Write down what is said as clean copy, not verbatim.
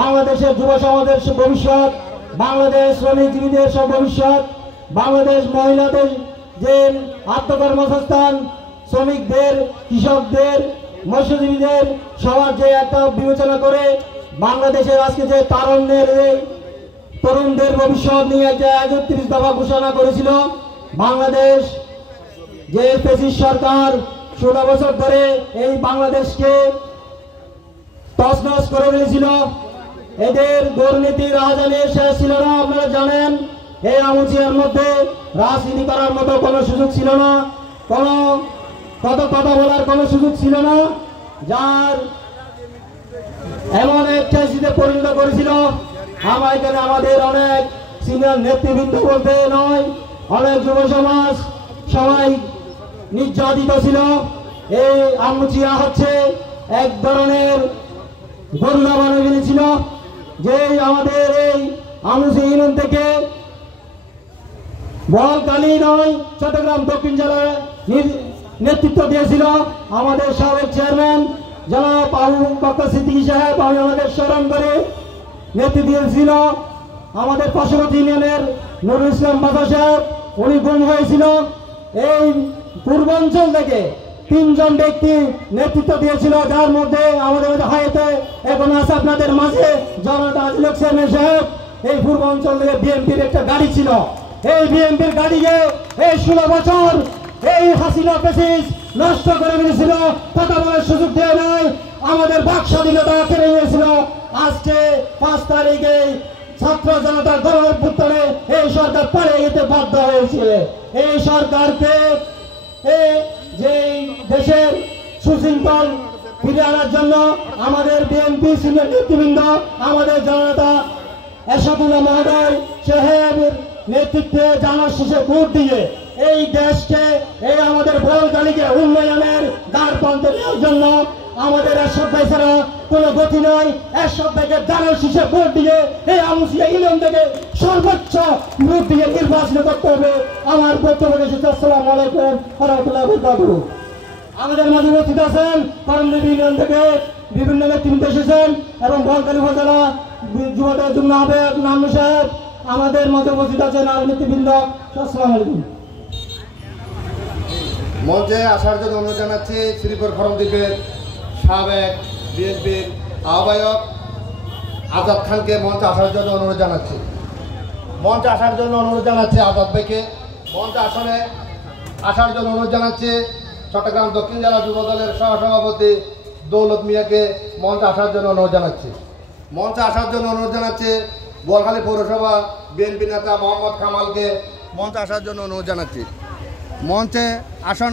বাংলাদেশের যুব সমাজের ভবিষ্যৎ, বাংলাদেশ শ্রমিকজীবীদের ভবিষ্যৎ, বাংলাদেশ মহিলাদের যে আত্মকর্মসংস্থান, শ্রমিকদের, কৃষকদের, মৎস্যজীবীদের সবার যে একটা বিবেচনা করে বাংলাদেশের আজকে যে তারুণ্যের তরুণদের ভবিষ্যৎ নিয়ে একটা 31 দফা ঘোষণা করেছিল। বাংলাদেশ যে ফ্যাসিস্ট সরকার 16 বছর ধরে এই বাংলাদেশকে তছনছ করে ফেলেছিল, এদের দুর্নীতি রাজধানী শেষ ছিল না। আপনারা জানেন এই আমুচিয়ার মধ্যে রাজনীতি করার মতো কোনো সুযোগ ছিল না, কোনো কথা বলার কোনো সুযোগ ছিল না, যার এমন একটা স্থিতিতে পরিণত করেছিল। এখানে আমাদের অনেক সিনিয়র নেতৃবৃন্দ বলতে নয়, অনেক যুব সমাজ সবাই নির্যাতিত ছিল। এই আমুচিয়া হচ্ছে এক ধরনের গন্ডা বানিয়ে ফেলেছিল, যে আমাদের এই আমুচিয়া ইউনিয়ন থেকে বলকালী নয় চট্টগ্রাম দক্ষিণ জেলায় নেতৃত্ব দিয়েছিল আমাদের সাবেক চেয়ারম্যান জনাব আবু বকর সিদ্দিকী সাহেব। আমি আমাদের স্মরণ করে নেতৃত্ব দিয়েছিল আমাদের পার্শ্ববর্তী ইউনিয়নের নুরুল ইসলাম বাদশা সাহেব, উনি গুম হয়েছিল। এই পূর্বাঞ্চল থেকে 3 জন ব্যক্তি নেতৃত্ব দিয়েছিল, যার মধ্যে আমাদের হায়াতে এখন আছে আপনাদের মাঝে জনাব আজিল হক চেয়ারম্যান সাহেব। এই পূর্বাঞ্চল থেকে বিএনপির একটা গাড়ি ছিল, এই বিএনপির গাড়িকে এই 16 বছর এই হাসিনা ফ্যাসিস্ট নষ্ট করে ফেলেছিল, কথা বলার সুযোগ দেয় নাই, আমাদের বাক স্বাধীনতা কেড়ে নিয়েছিল। আজকে 5 তারিখে ছাত্র জনতার গণঅভ্যুত্থানে এই সরকার পালিয়ে যেতে বাধ্য হয়েছে। এই সরকারকে যে দেশের সুশৃঙ্খল ফিরিয়ে আনার জন্য আমাদের বিএনপি সিনিয়র নেতৃবৃন্দ, আমাদের জনতা এরশাদুল্লাহ মহোদয় সাহেবের নেতৃত্বে জানার শেষে ভোট দিয়ে এই দেশকে, এই আমাদের বলকালীকে উন্নয়নের দ্বার প্রান্তে নেওয়ার জন্য আমাদের এরশাদ ভাই ছাড়া কোনো গতি নয়। এরশাদ ভাইকে জানার শেষে ভোট দিয়ে এই আমুচিয়া ইউনিয়ন থেকে সর্বোচ্চ ভোট দিয়ে নির্বাচন করতে হবে। আমার বক্তব্য শেষে আসসালামু আলাইকুম ওয়া রাহমাতুল্লাহি ওয়া বারাকাতুহু। আমাদের মাঝে উপস্থিত আছেন করমদেবী ইউনিয়ন থেকে বিভিন্ন নেতৃবৃন্দ এসেছেন এবং বলকালী উপজেলা যুবদল যুগ্ম আহ্বায়ক নান্নু সাহেব আমাদের মাঝে উপস্থিত আছেন আর নেতৃবৃন্দ। আসসালামু আলাইকুম। মঞ্চে আসার জন্য অনুরোধ জানাচ্ছি শ্রীপুর করমদ্বীপের সাবেক বিএনপির আহ্বায়ক আজাদ খানকে মঞ্চে আসার জন্য অনুরোধ জানাচ্ছি। মঞ্চে আসার জন্য অনুরোধ জানাচ্ছি আজাদ ভাইকে। মঞ্চে আসনে আসার জন্য অনুরোধ জানাচ্ছি চট্টগ্রাম দক্ষিণ জেলা যুবদলের সহসভাপতি দৌলত মিয়াকে মঞ্চে আসার জন্য অনুরোধ জানাচ্ছি। মঞ্চে আসার জন্য অনুরোধ জানাচ্ছি বোয়ালখালী পৌরসভা বিএনপি নেতা মোহাম্মদ কামালকে মঞ্চে আসার জন্য অনুরোধ জানাচ্ছি। মঞ্চে আসন